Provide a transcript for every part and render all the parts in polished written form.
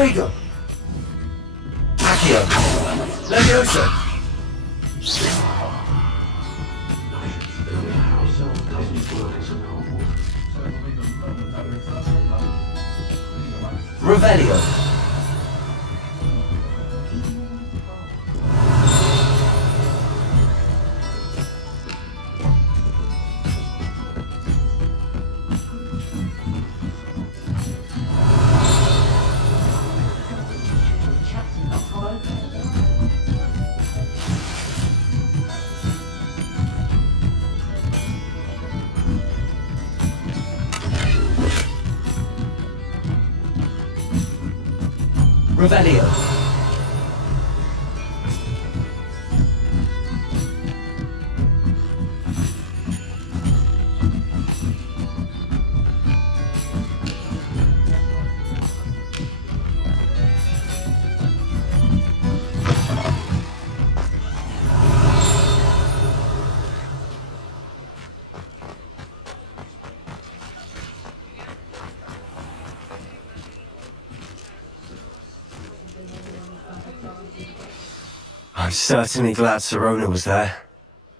Protego! Accio! Levioso! Revelio! Revelio. I'm certainly glad Sirona was there.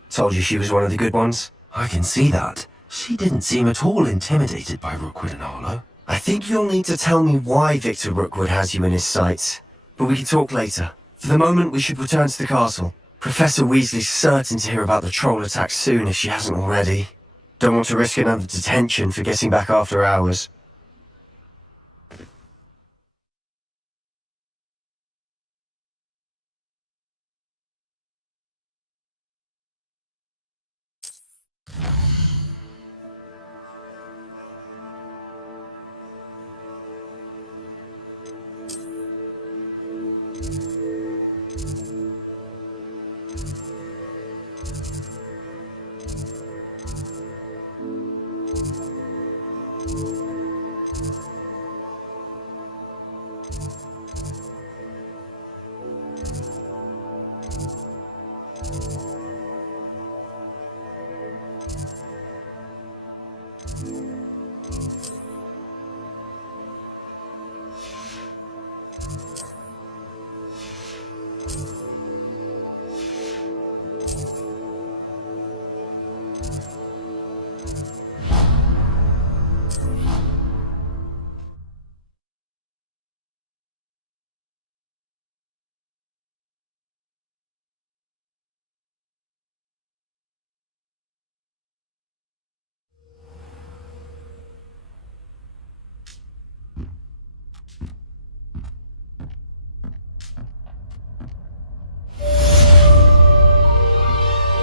Told you she was one of the good ones. I can see that. She didn't seem at all intimidated by Rookwood and Harlow. I think you'll need to tell me why Victor Rookwood has you in his sights. But we can talk later. For the moment, we should return to the castle. Professor Weasley's certain to hear about the troll attack soon if she hasn't already. Don't want to risk another detention for getting back after hours.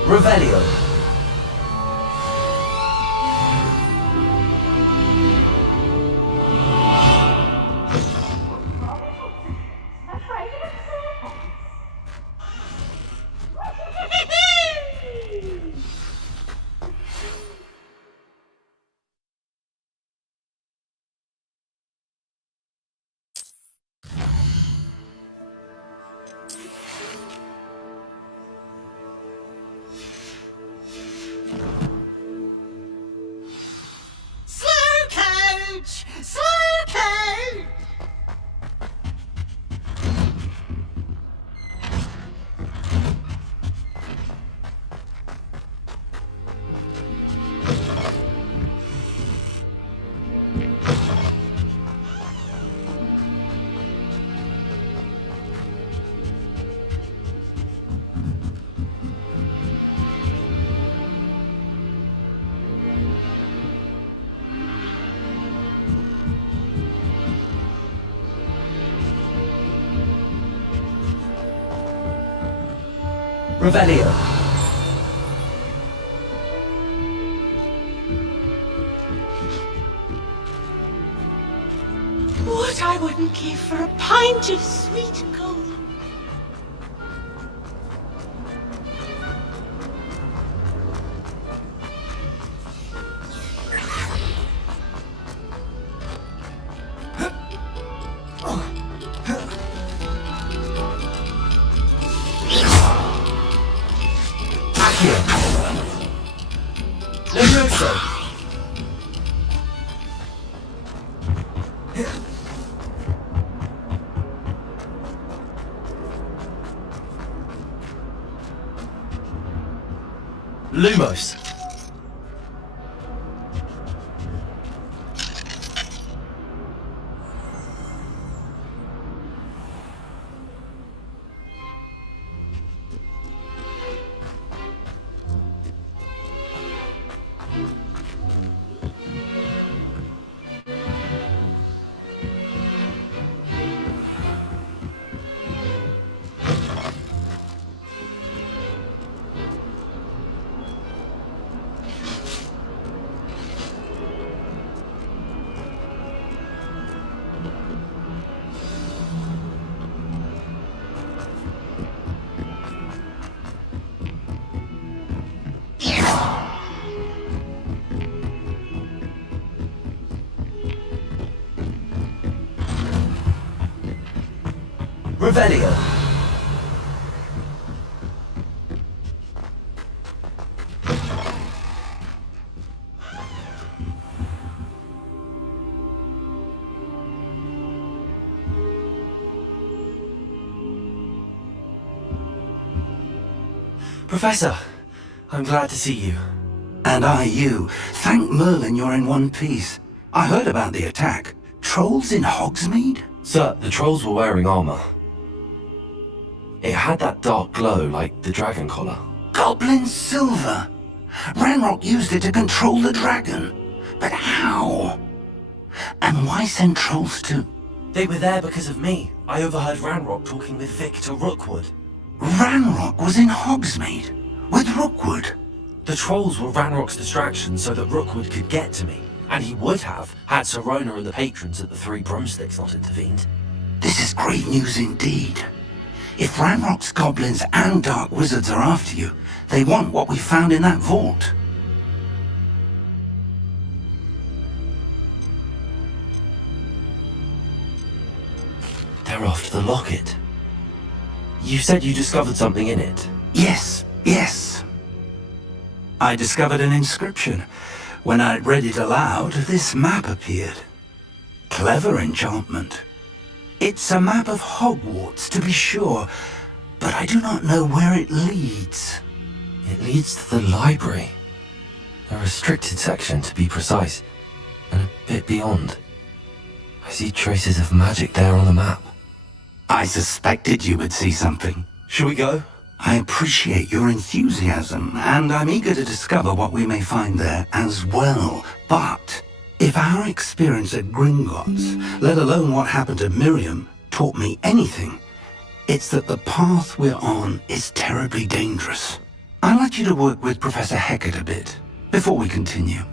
Revelio. Revelio. What I wouldn't give for a pint of sweet gold. Lumos. Revelio. Professor, I'm glad to see you. And I you. Thank Merlin you're in one piece. I heard about the attack. Trolls in Hogsmeade? Sir, the trolls were wearing armor. It had that dark glow like the dragon collar. Goblin silver! Ranrock used it to control the dragon. But how? And why send trolls to... They were there because of me. I overheard Ranrock talking with Victor Rookwood. Ranrock was in Hogsmeade? With Rookwood? The trolls were Ranrock's distraction so that Rookwood could get to me. And he would have, had Sirona and the patrons at the Three Broomsticks not intervened. This is great news indeed. If Ranrock's goblins and dark wizards are after you, they want what we found in that vault. They're after the locket. You said you discovered something in it. Yes. I discovered an inscription. When I read it aloud, this map appeared. Clever enchantment. It's a map of Hogwarts, to be sure, but I do not know where it leads. It leads to the library. A restricted section, to be precise, and a bit beyond. I see traces of magic there on the map. I suspected you would see something. Shall we go? I appreciate your enthusiasm, and I'm eager to discover what we may find there as well. But if our experience at Gringotts, let alone what happened to Miriam, taught me anything, it's that the path we're on is terribly dangerous. I'd like you to work with Professor Hecat a bit, before we continue.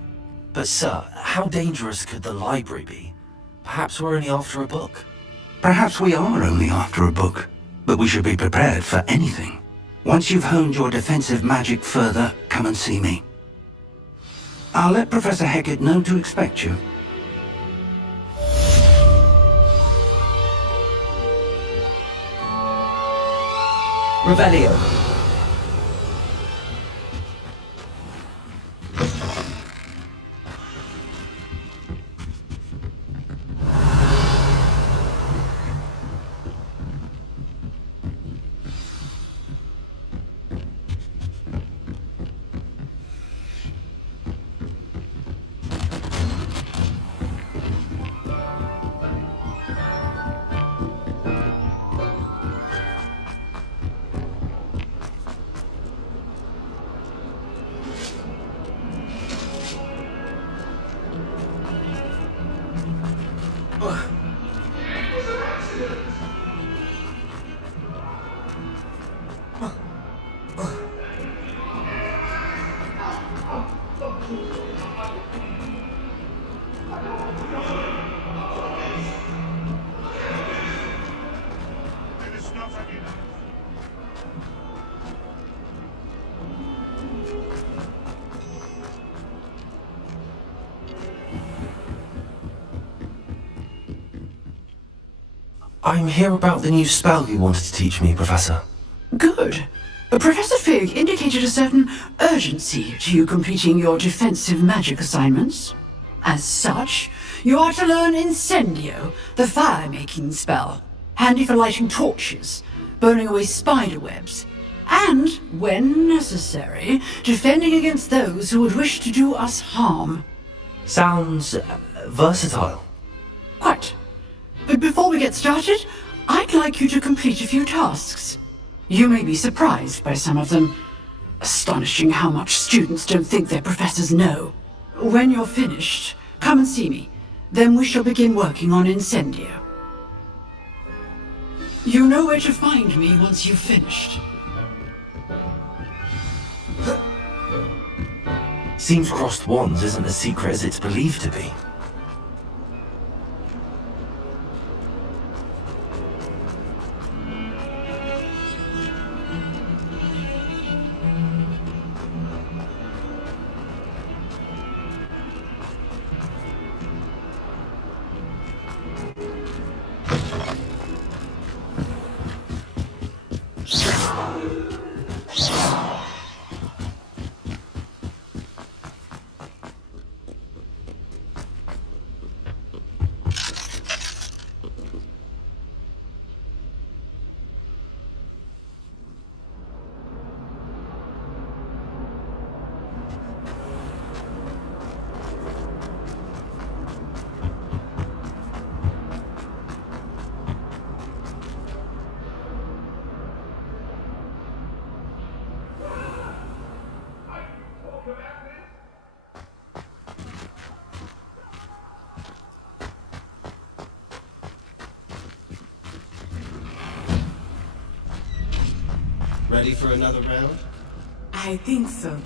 But sir, how dangerous could the library be? Perhaps we're only after a book. Perhaps we are only after a book, but we should be prepared for anything. Once you've honed your defensive magic further, come and see me. I'll let Professor Hecat know to expect you. Revelio. I'm here about the new spell you wanted to teach me, Professor. Good. Professor Fig indicated a certain urgency to you completing your defensive magic assignments. As such, you are to learn Incendio, the fire-making spell, handy for lighting torches, burning away spider webs, and, when necessary, defending against those who would wish to do us harm. Sounds versatile. Quite. But before we get started, I'd like you to complete a few tasks. You may be surprised by some of them. Astonishing how much students don't think their professors know. When you're finished, come and see me. Then we shall begin working on Incendio. You know where to find me once you've finished. Seems crossed wands isn't as secret as it's believed to be. Ready for another round? I think so.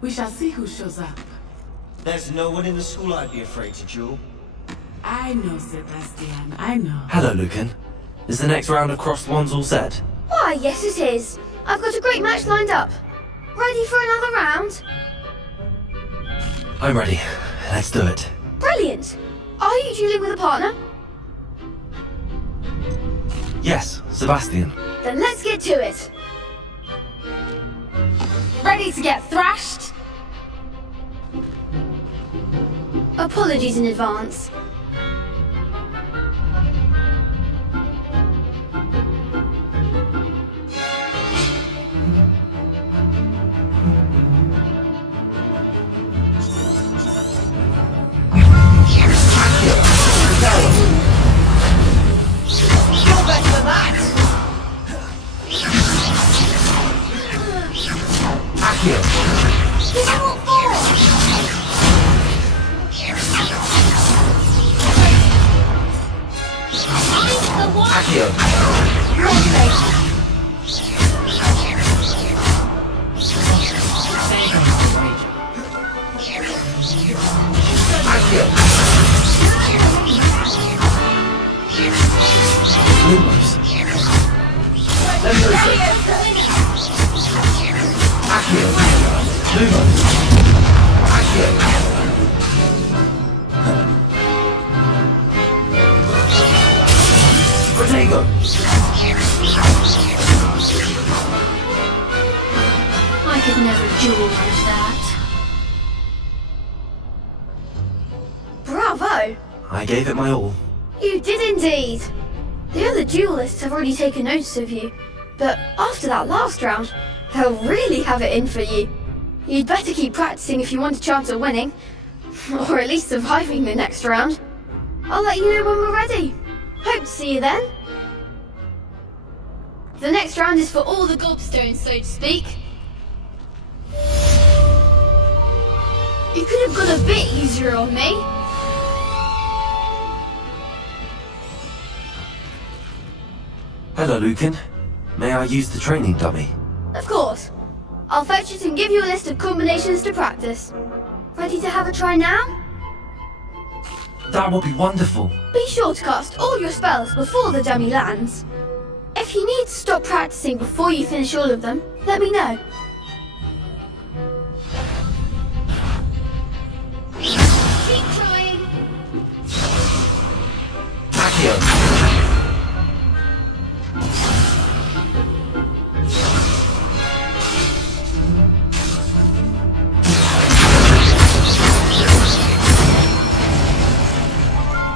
We shall see who shows up. There's no one in the school I'd be afraid to duel. I know, Sebastian, I know. Hello, Lucan. Is the next round of crossed wands all set? Why, yes it is. I've got a great match lined up. Ready for another round? I'm ready. Let's do it. Brilliant. Are you dueling with a partner? Yes, Sebastian. Then let's get to it. Ready to get thrashed? Apologies in advance. I could never duel like that. Bravo! I gave it my all. You did indeed. The other duelists have already taken notice of you, but after that last round, they'll really have it in for you. You'd better keep practicing if you want a chance at winning, or at least surviving the next round. I'll let you know when we're ready. Hope to see you then. The next round is for all the gobstones, so to speak. You could have gone a bit easier on me. Hello, Lucan. May I use the training dummy? Of course. I'll fetch it and give you a list of combinations to practice. Ready to have a try now? That would be wonderful. Be sure to cast all your spells before the dummy lands. If you need to stop practicing before you finish all of them, let me know. Keep trying. Accio.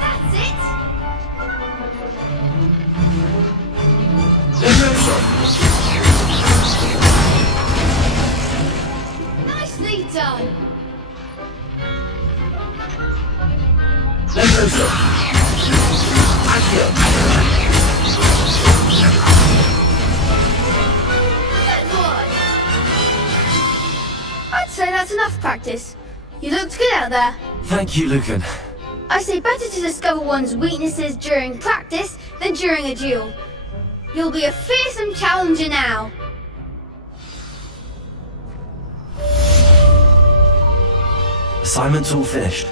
That's it. done. Leviosa! Accio! Good one. I'd say that's enough practice. You looked good out there. Thank you, Lucan. I say better to discover one's weaknesses during practice than during a duel. You'll be a fearsome challenger now. Assignment's all finished.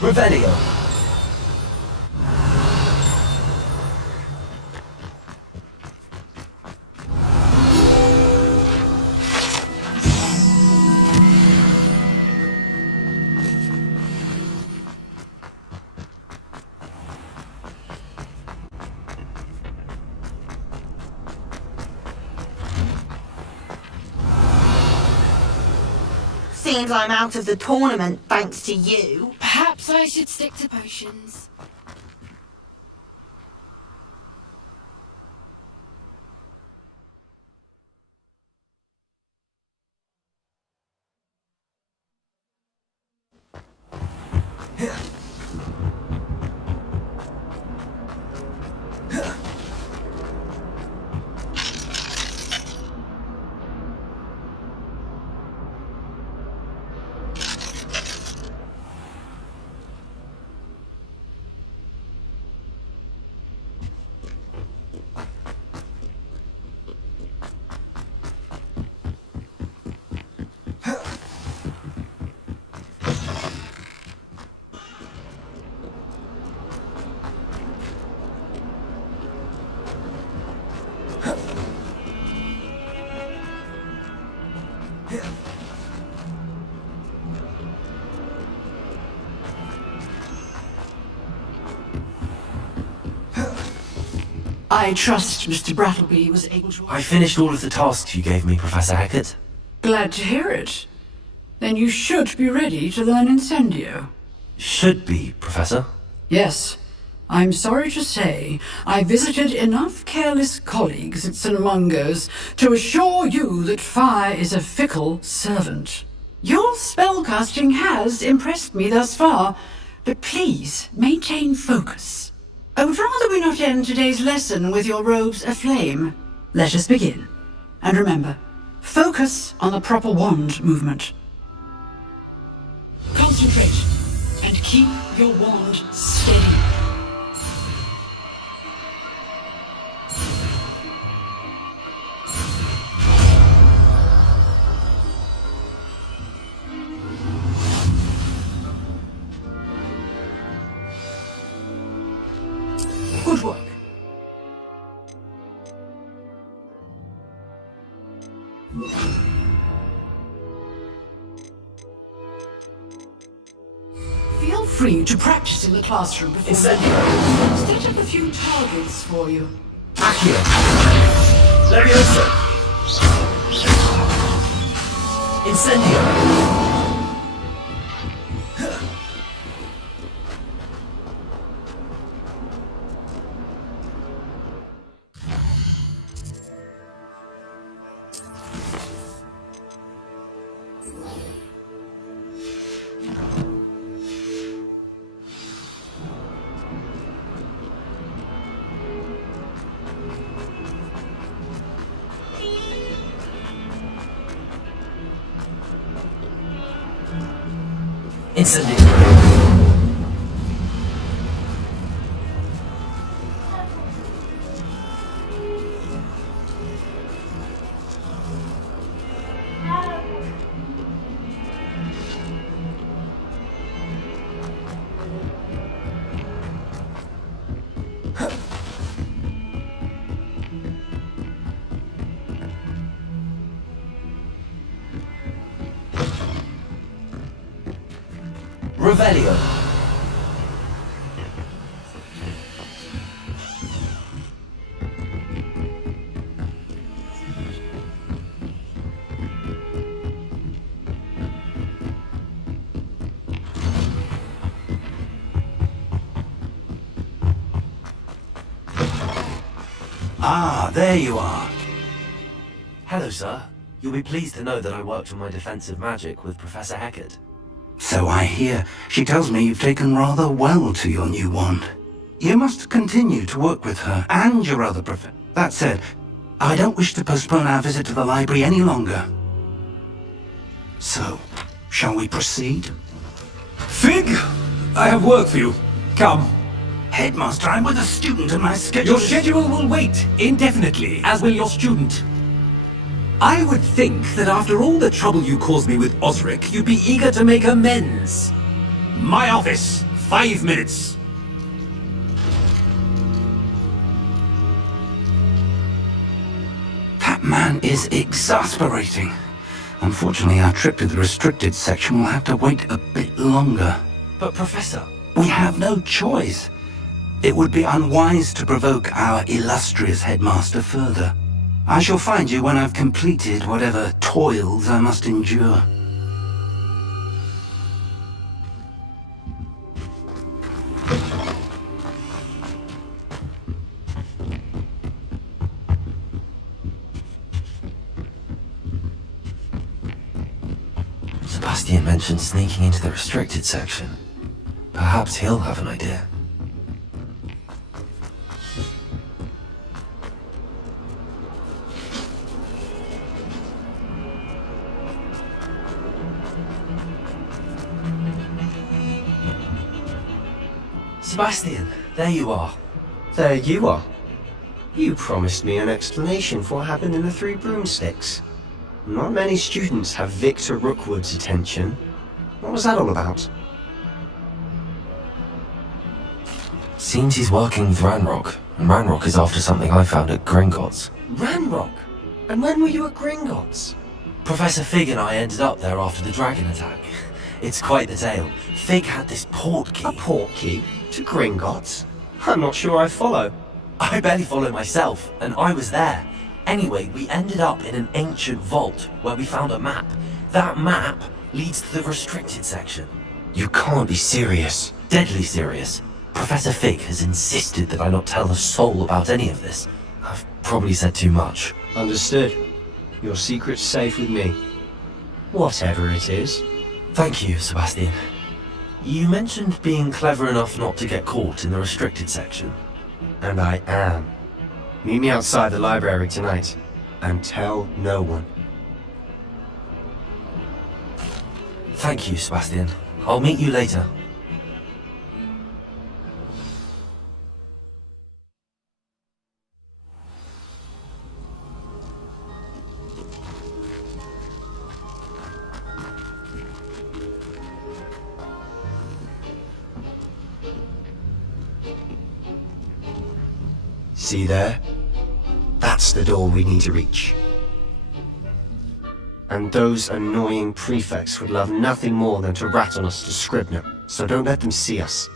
Revelio. Seems I'm out of the tournament thanks to you. Perhaps I should stick to potions. I trust Mr. Brattleby was able to... I finished all of the tasks you gave me, Professor Hackett. Glad to hear it. Then you should be ready to learn Incendio. Should be, Professor. Yes. I'm sorry to say, I visited enough careless colleagues at St. Mungo's to assure you that fire is a fickle servant. Your spellcasting has impressed me thus far, but please maintain focus. I would rather we not end today's lesson with your robes aflame. Let us begin. And remember, focus on the proper wand movement. Concentrate, and keep your wand steady. Good work. Feel free to practice in the classroom before... Incendio. Set up a few targets for you. Accio. Leviosa. Incendio. Incendio. Revelio. Ah, there you are. Hello, sir. You'll be pleased to know that I worked on my defense of magic with Professor Heckert. So I hear. She tells me you've taken rather well to your new wand. You must continue to work with her and your other That said, I don't wish to postpone our visit to the library any longer. So, shall we proceed? Fig! I have work for you. Come. Headmaster, I'm with a student and my schedule Your schedule will wait indefinitely, as will your student. I would think that after all the trouble you caused me with Osric, you'd be eager to make amends. My office, 5 minutes. That man is exasperating. Unfortunately, our trip to the restricted section will have to wait a bit longer. But Professor... We have no choice. It would be unwise to provoke our illustrious headmaster further. I shall find you when I've completed whatever toils I must endure. Sebastian mentioned sneaking into the restricted section. Perhaps he'll have an idea. Sebastian, there you are. There you are. You promised me an explanation for what happened in the Three Broomsticks. Not many students have Victor Rookwood's attention. What was that all about? Seems he's working with Ranrock, and Ranrock is after something I found at Gringotts. Ranrock? And when were you at Gringotts? Professor Fig and I ended up there after the dragon attack. It's quite the tale. Fig had this port key. A port key? To Gringotts? I'm not sure I follow. I barely follow myself, and I was there. Anyway, we ended up in an ancient vault where we found a map. That map leads to the restricted section. You can't be serious. Deadly serious. Professor Fig has insisted that I not tell a soul about any of this. I've probably said too much. Understood. Your secret's safe with me. Whatever it is. Thank you, Sebastian. You mentioned being clever enough not to get caught in the restricted section. And I am. Meet me outside the library tonight, and tell no one. Thank you, Sebastian. I'll meet you later. See there? That's the door we need to reach. And those annoying prefects would love nothing more than to rat on us to Scribner, so don't let them see us.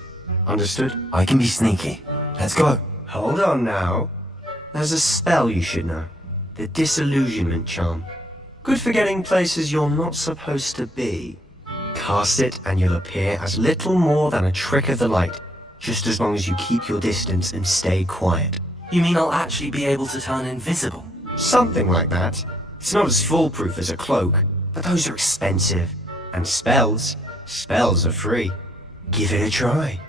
Understood? I can be sneaky. Let's go. Hold on now. There's a spell you should know. The Disillusionment Charm. Good for getting places you're not supposed to be. Cast it and you'll appear as little more than a trick of the light, just as long as you keep your distance and stay quiet. You mean I'll actually be able to turn invisible? Something like that. It's not as foolproof as a cloak, but those are expensive. And spells are free. Give it a try.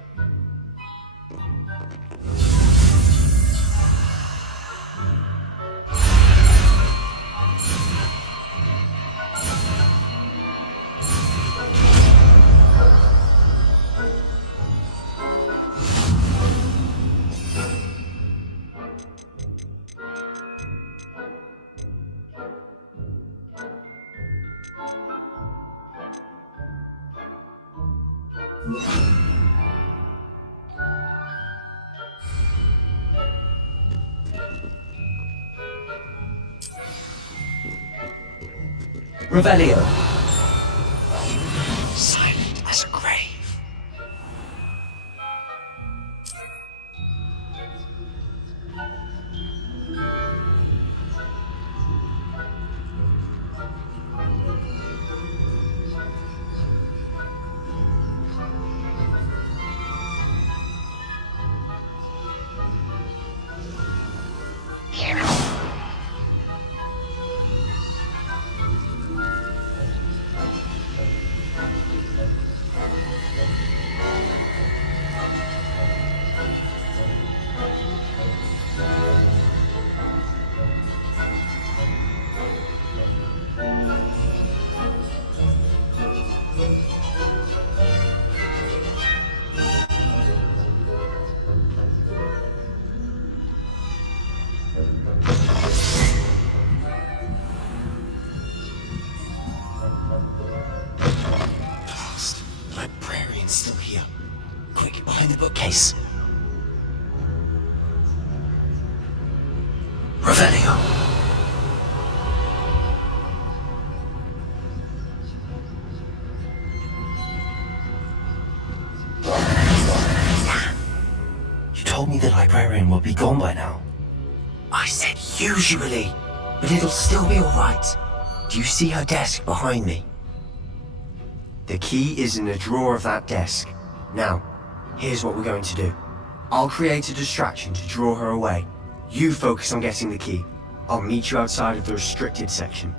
Revelio. Silent as a grave. place. Revelio. You told me the librarian would be gone by now. I said usually, but it'll still be alright. Do you see her desk behind me? The key is in the drawer of that desk. Now, here's what we're going to do. I'll create a distraction to draw her away. You focus on getting the key. I'll meet you outside of the restricted section.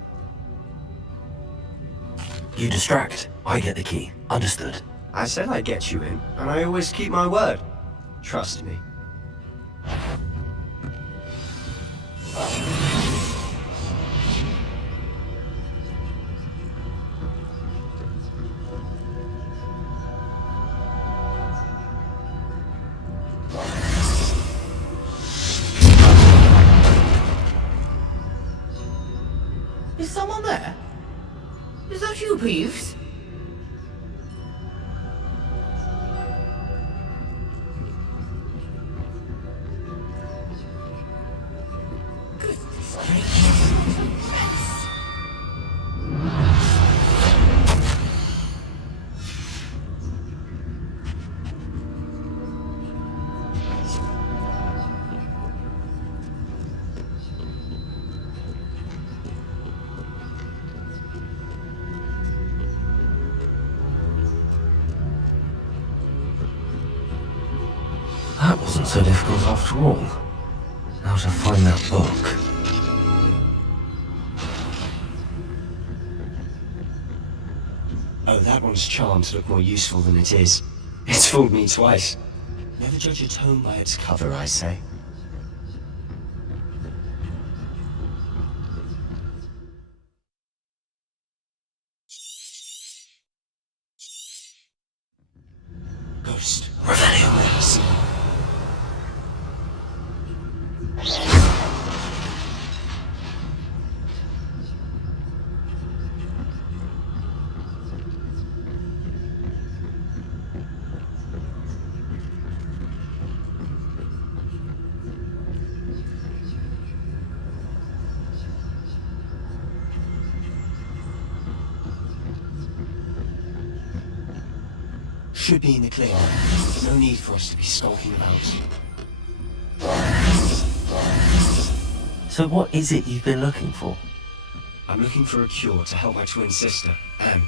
You distract, I get the key. Understood. I said I'd get you in, and I always keep my word. Trust me. Is someone there? Is that you, Peeves? That wasn't so difficult after all. Now to find that book. Oh, that one's charmed to look more useful than it is. It's fooled me twice. Never judge a tome by its cover, I say. Ghost. Revelio. Should be in the clear. No need for us to be skulking about. So what is it you've been looking for? I'm looking for a cure to help my twin sister, Anne,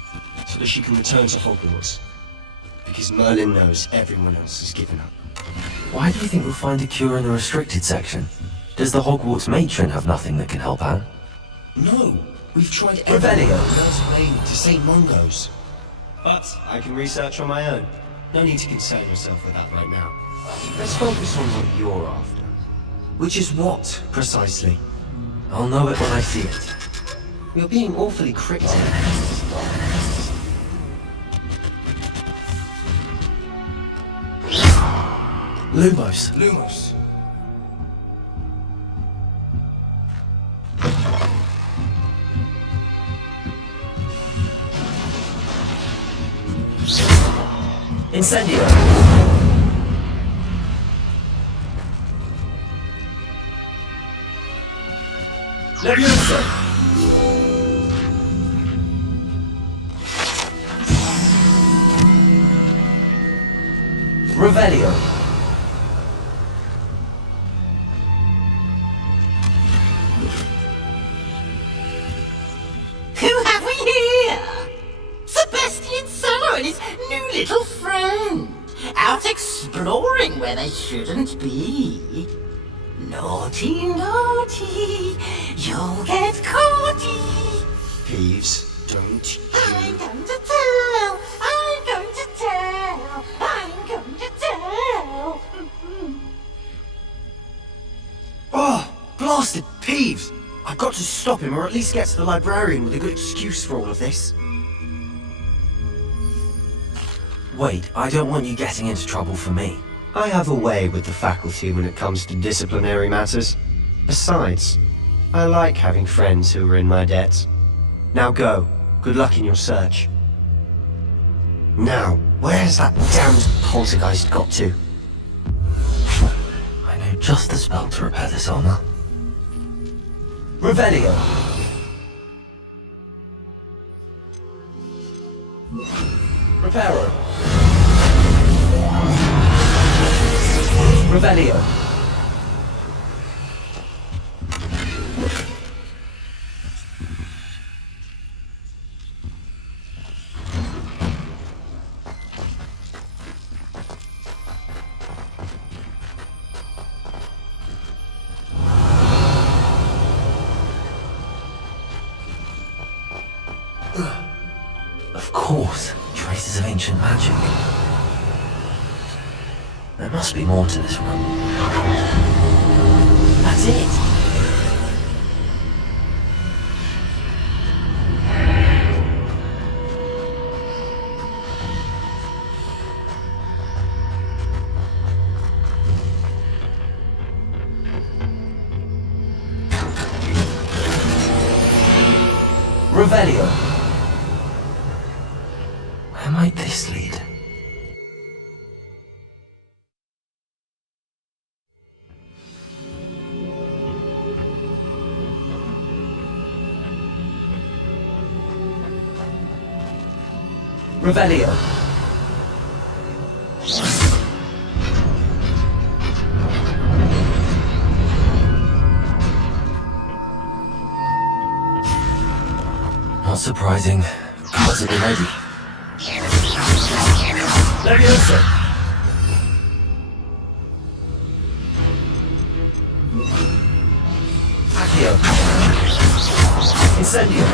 so that she can return to Hogwarts. Because Merlin knows everyone else has given up. Why do you think we'll find a cure in the restricted section? Does the Hogwarts matron have nothing that can help Anne? No! We've tried every way to save Mongos. But I can research on my own. No need to concern yourself with that right now. Let's focus on what you're after. Which is what, precisely? I'll know it when I see it. You're being awfully cryptic. Lumos. Lumos. Incendio. Leviosa. Revelio. Who have we here? Sebastian Summer and his new little friend. Out exploring where they shouldn't be. Naughty, naughty, you'll get caughty. Peeves, don't I'm you... going to tell, I'm going to tell, I'm going to tell. Oh, blasted Peeves! I've got to stop him, or at least get to the librarian with a good excuse for all of this. Wait, I don't want you getting into trouble for me. I have a way with the faculty when it comes to disciplinary matters. Besides, I like having friends who are in my debt. Now go. Good luck in your search. Now, where's that damned poltergeist got to? know just the spell to repair this armor. Revelio! Reparo! Revelio! Of course, traces of ancient magic. There must be more to this room. That's it! Revelio! Where might this lead? Revelio! Not surprising. Cards are ready. Leviosa! Accio! Incendio!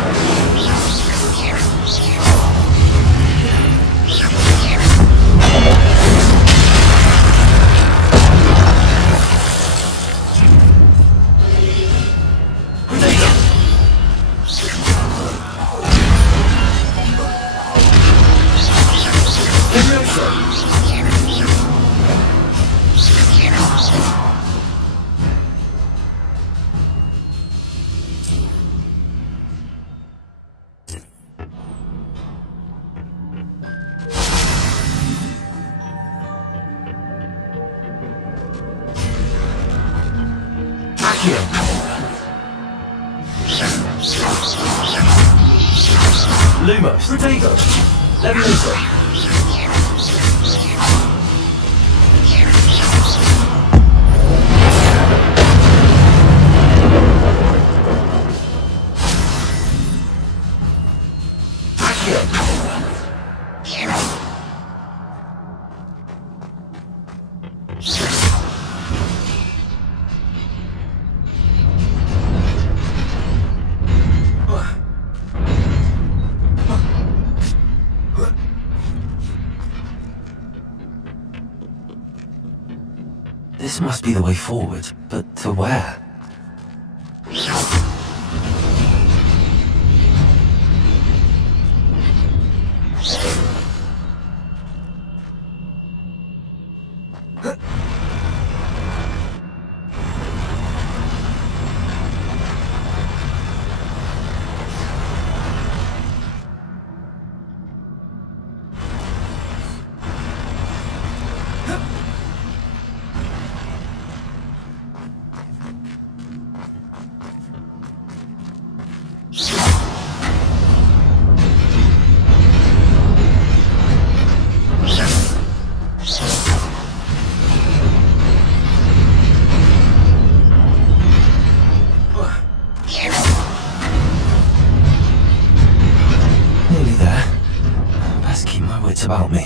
Lumos! Protego! Leviosa! This must be the way forward, but to where? Nearly there. Best keep my wits about me.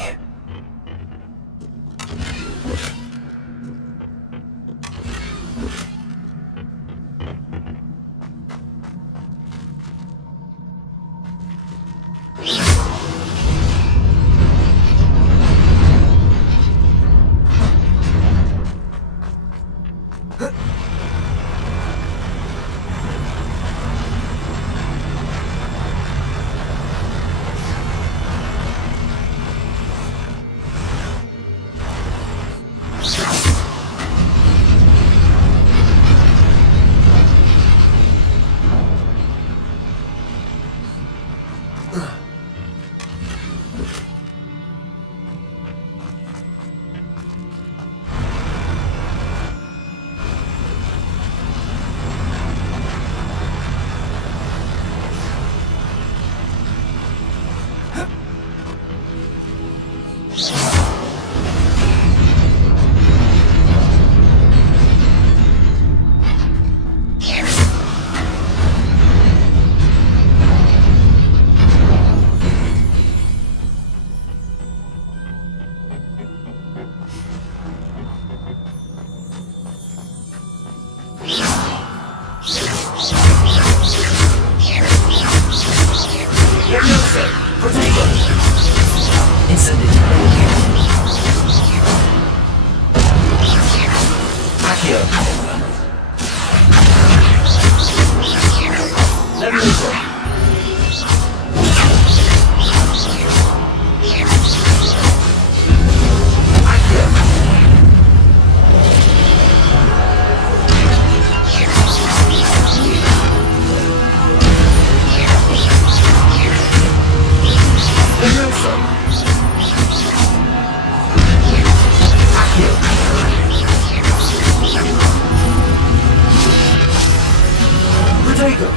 take them.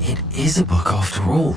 It is a book after all.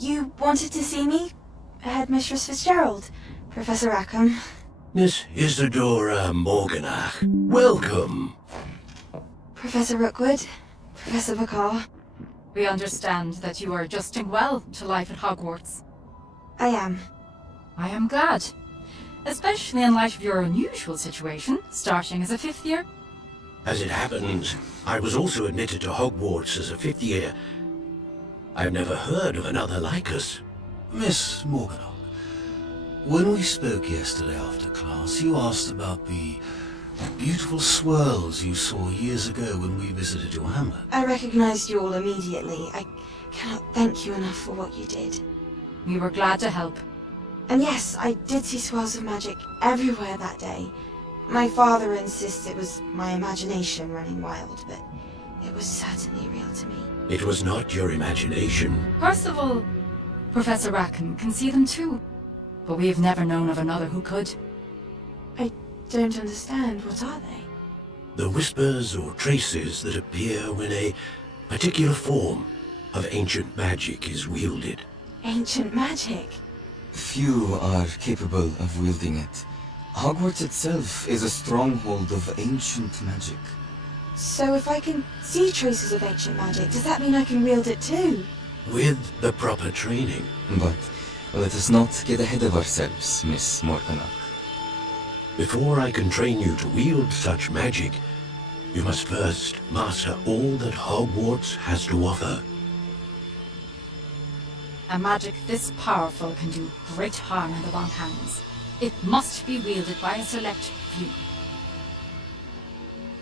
You wanted to see me? Headmistress Fitzgerald, Professor Rackham. Miss Isadora Morganach, welcome. Professor Rookwood, Professor Bakar. We understand that you are adjusting well to life at Hogwarts. I am. I am glad. Especially in light of your unusual situation, starting as a 5th year. As it happens, I was also admitted to Hogwarts as a 5th year. I've never heard of another like us. Miss Morganach, when we spoke yesterday after class, you asked about the beautiful swirls you saw years ago when we visited your hamlet. I recognized you all immediately. I cannot thank you enough for what you did. We were glad to help. And yes, I did see swirls of magic everywhere that day. My father insists it was my imagination running wild, but it was certainly real to me. It was not your imagination. Percival, Professor Rackham can see them too. But we have never known of another who could. I don't understand. What are they? The whispers or traces that appear when a particular form of ancient magic is wielded. Ancient magic? Few are capable of wielding it. Hogwarts itself is a stronghold of ancient magic. So if I can see traces of ancient magic, does that mean I can wield it too? With the proper training. But let us not get ahead of ourselves, Miss Morganach. Before I can train you to wield such magic, you must first master all that Hogwarts has to offer. A magic this powerful can do great harm in the wrong hands. It must be wielded by a select few.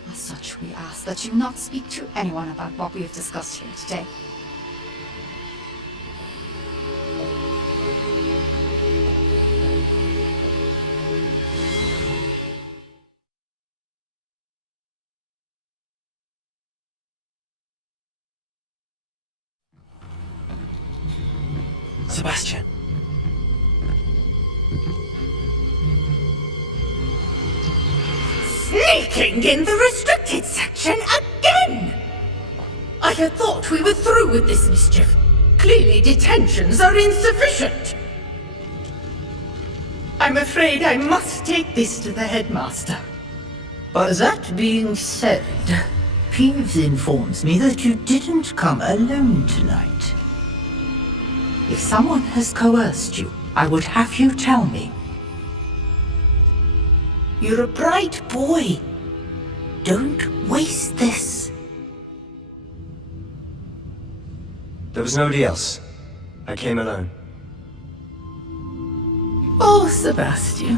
As such, we ask that you not speak to anyone about what we have discussed here today. Sebastian. Sneaking in the restricted section again! I had thought we were through with this mischief. Clearly detentions are insufficient. I'm afraid I must take this to the headmaster. But that being said, Peeves informs me that you didn't come alone tonight. If someone has coerced you, I would have you tell me. You're a bright boy. Don't waste this. There was nobody else. I came alone. Oh, Sebastian.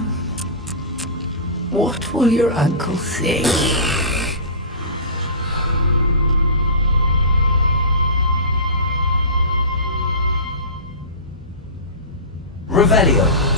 What will your uncle say? Revelio.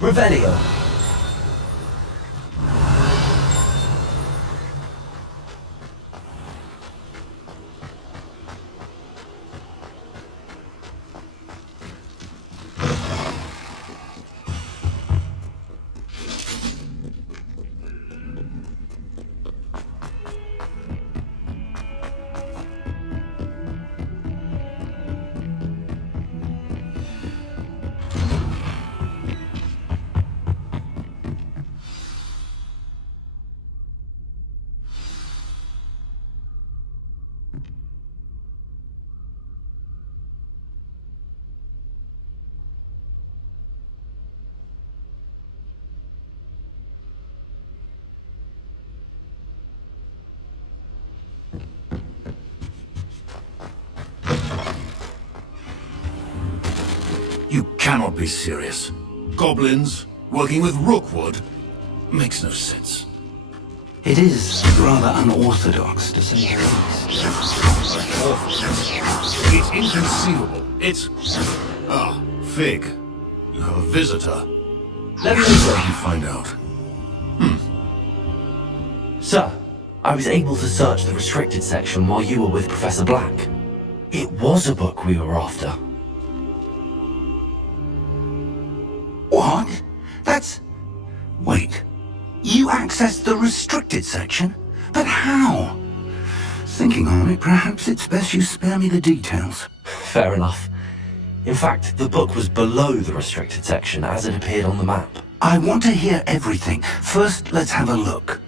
Revelio. You cannot be serious. Goblins working with Rookwood makes no sense. It is rather unorthodox, to say the least. It's inconceivable. It's... Ah, Fig. You have a visitor. Let me find out. Sir, I was able to search the restricted section while you were with Professor Black. It was a book we were after. What? That's... Wait. You accessed the restricted section? But how? Thinking on it, perhaps it's best you spare me the details. Fair enough. In fact, the book was below the restricted section as it appeared on the map. I want to hear everything. First, let's have a look.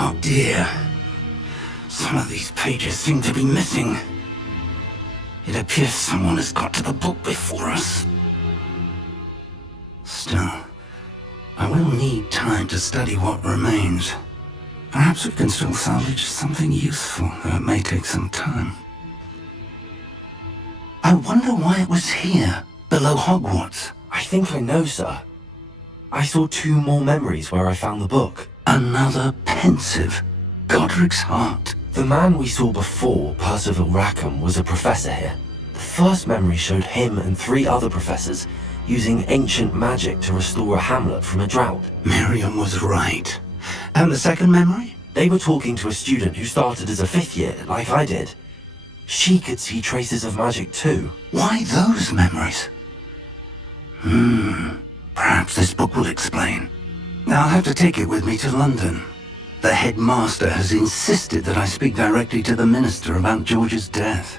Oh dear. Some of these pages seem to be missing. It appears someone has got to the book before us. Still, I will need time to study what remains. Perhaps we can still salvage something useful, though it may take some time. I wonder why it was here, below Hogwarts. I think I know, sir. I saw 2 more memories where I found the book. Another pensive. Godric's heart. The man we saw before, Percival Rackham, was a professor here. The first memory showed him and 3 other professors using ancient magic to restore a hamlet from a drought. Miriam was right. And the second memory? They were talking to a student who started as a 5th year, like I did. She could see traces of magic too. Why those memories? Perhaps this book will explain. I'll have to take it with me to London. The headmaster has insisted that I speak directly to the minister about George's death.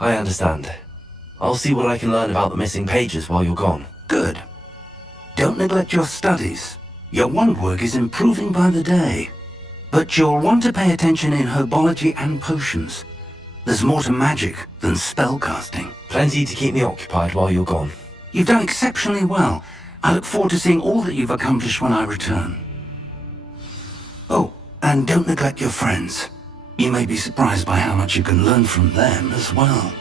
I understand. I'll see what I can learn about the missing pages while you're gone. Good. Don't neglect your studies. Your wand work is improving by the day. But you'll want to pay attention in herbology and potions. There's more to magic than spellcasting. Plenty to keep me occupied while you're gone. You've done exceptionally well. I look forward to seeing all that you've accomplished when I return. Oh, and don't neglect your friends. You may be surprised by how much you can learn from them as well.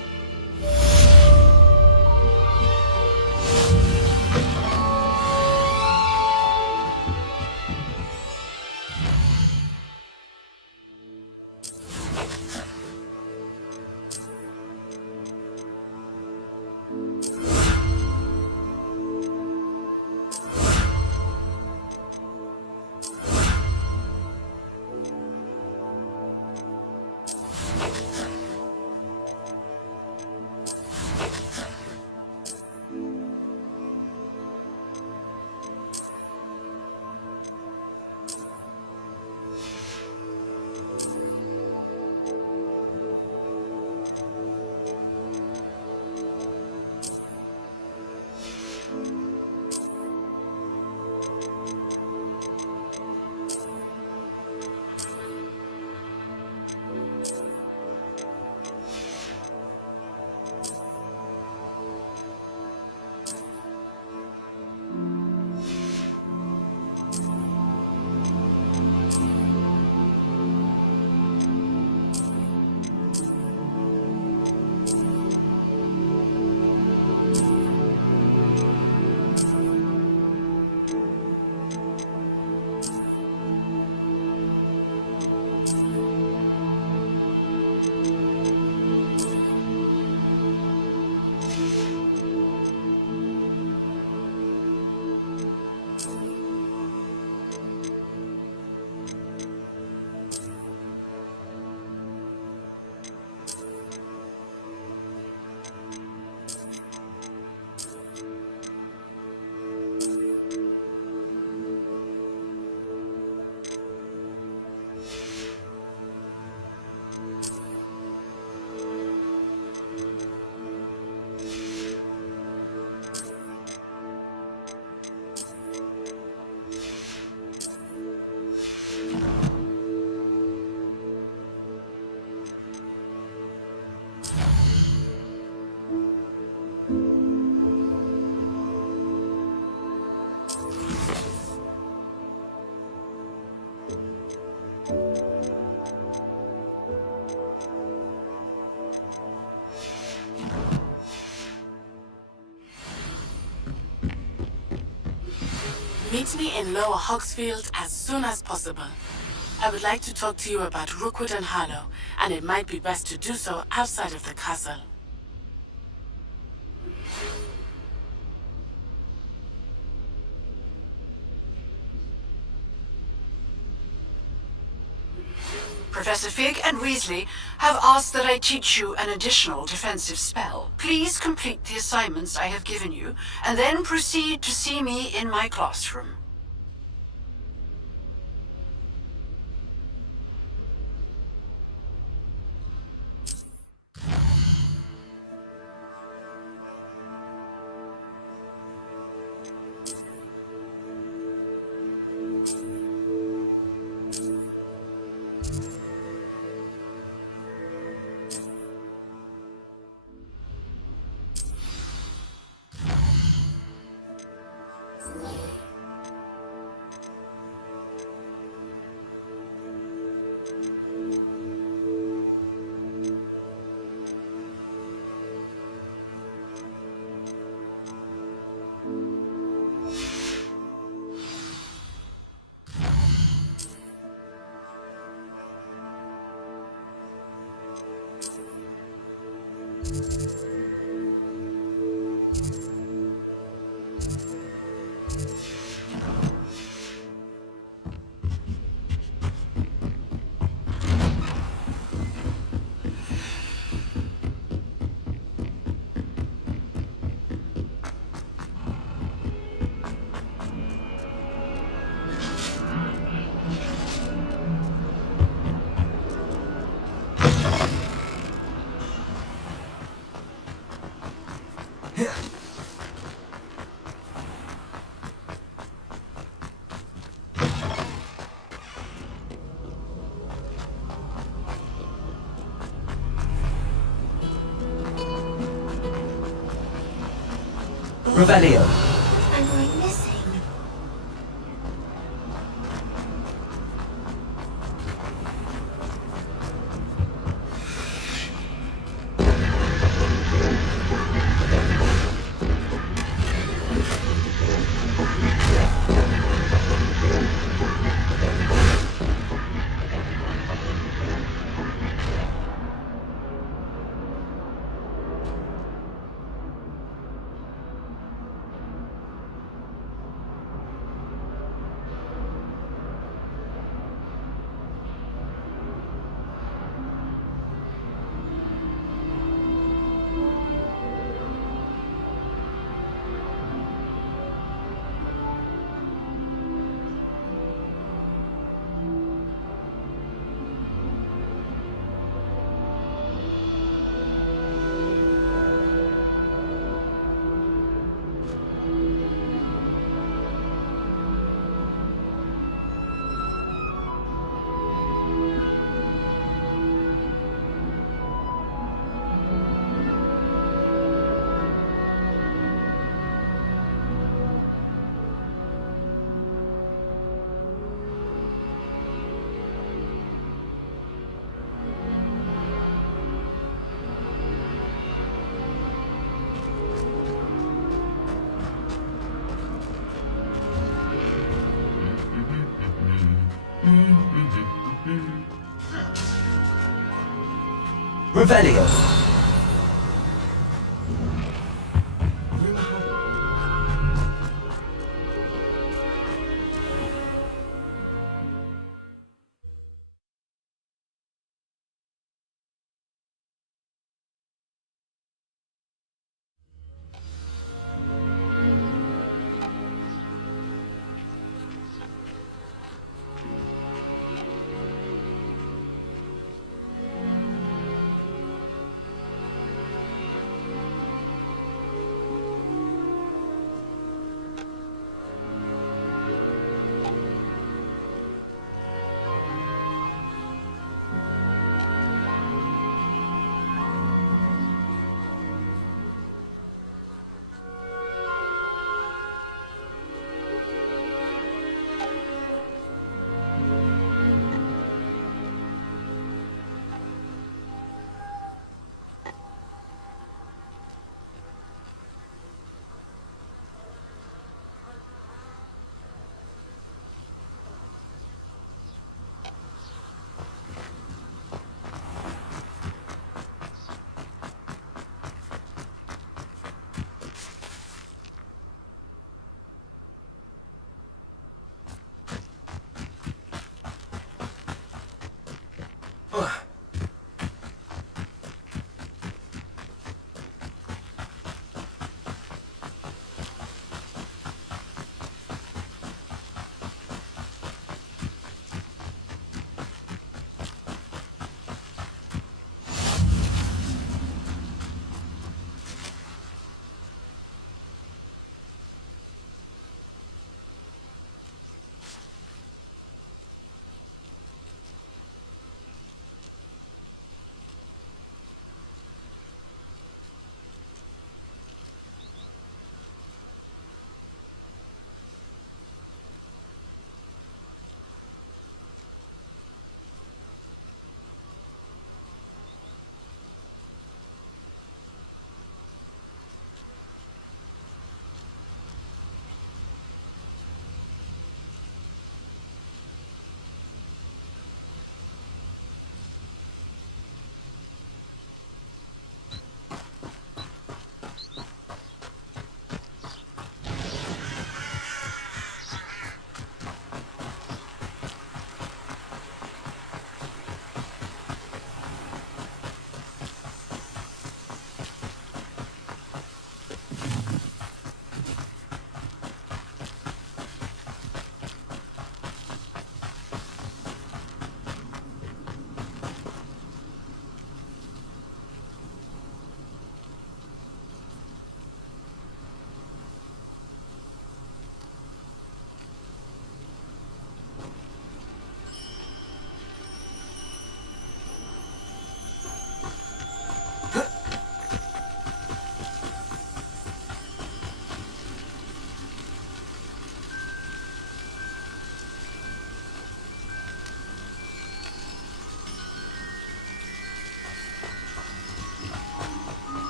Meet me in Lower Hogsfield as soon as possible. I would like to talk to you about Rookwood and Harlow, and it might be best to do so outside of the castle. Professor Fig and Weasley have asked that I teach you an additional defensive spell. Please complete the assignments I have given you, and then proceed to see me in my classroom. Revelio. I'm going missing. Revelio.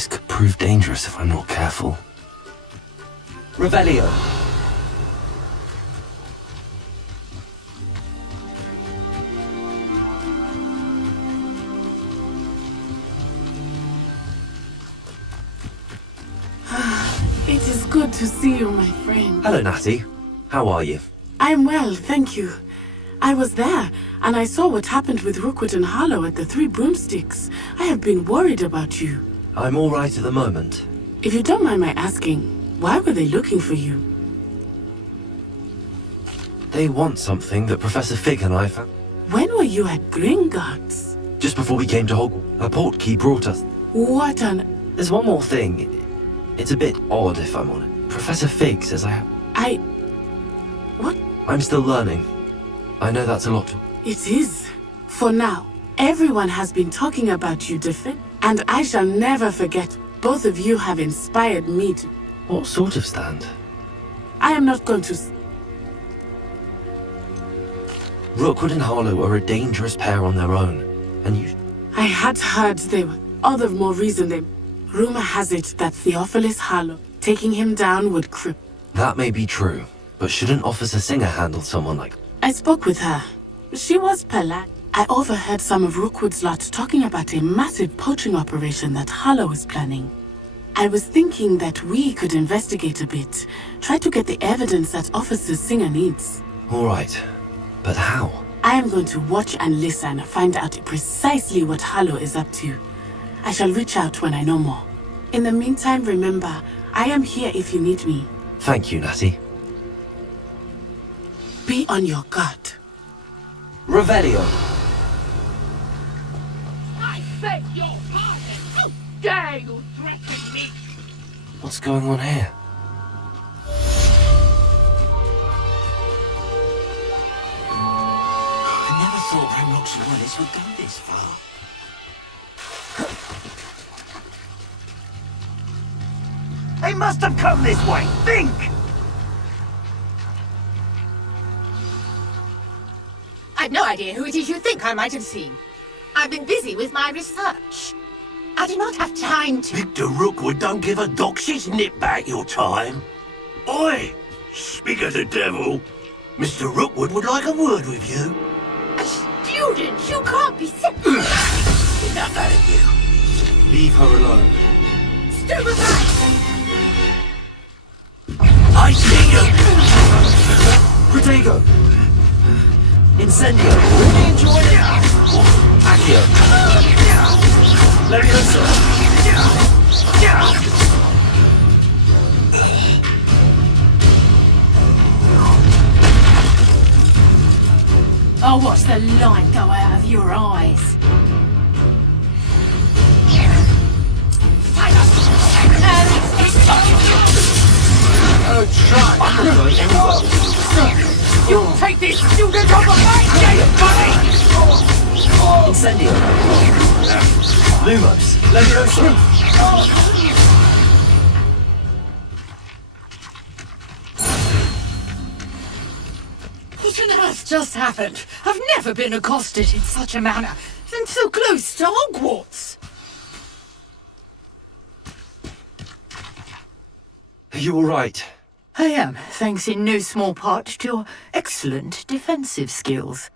This could prove dangerous if I'm not careful. Revelio. It is good to see you, my friend. Hello, Natty. How are you? I'm well, thank you. I was there, and I saw what happened with Rookwood and Harlow at the Three Broomsticks. I have been worried about you. I'm all right at the moment. If you don't mind my asking, why were they looking for you? They want something that Professor Fig and I found. When were you at Gringotts? Just before we came to Hogwarts, a portkey brought us. What on... There's one more thing. It's a bit odd, if I'm honest. Professor Fig says I have... What? I'm still learning. I know that's a lot. It is. For now, everyone has been talking about you, Defin, and I shall never forget. Both of you have inspired me to... What sort of stand? I am not going to... Rookwood and Harlow are a dangerous pair on their own, and you... I had heard they were. All the more reason they... Rumor has it that Theophilus Harlow, taking him down would cripple. That may be true, but shouldn't Officer Singer handle someone like... I spoke with her. She was polite. I overheard some of Rookwood's lot talking about a massive poaching operation that Harlow was planning. I was thinking that we could investigate a bit, try to get the evidence that Officer Singer needs. All right, but how? I am going to watch and listen, find out precisely what Harlow is up to. I shall reach out when I know more. In the meantime, remember, I am here if you need me. Thank you, Natty. Be on your guard. Revelio. I beg your pardon! How dare you threaten me? What's going on here? I never thought Remrock's Willis would go this far. They must have come this way. Think! I've no idea who it is you think I might have seen. I've been busy with my research. I do not have time to... Victor Rookwood don't give a doxy's nip back your time. Oi! Speak of the devil. Mr. Rookwood would like a word with you. A student? You can't be sick. Enough out of you. Leave her alone. Stupefy! I see you! Protego. Incendio. Accio. Leviosa. I'll watch the light go out of your eyes. Oh, try. I'm not going anywhere. You take this student off of my gate, buddy! Incendio. Lumos. Leviosa. What on earth just happened? I've never been accosted in such a manner, and so close to Hogwarts. Are you all right? I am, thanks in no small part to your excellent defensive skills.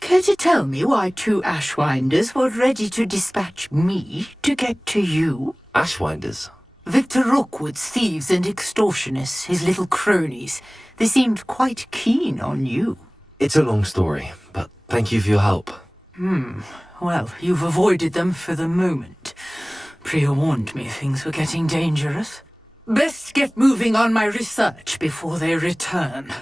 Care to tell me why two Ashwinders were ready to dispatch me to get to you? Ashwinders? Victor Rookwood's thieves and extortionists, his little cronies. They seemed quite keen on you. It's a long story, but thank you for your help. Well, you've avoided them for the moment. Priya warned me things were getting dangerous. Best get moving on my research before they return.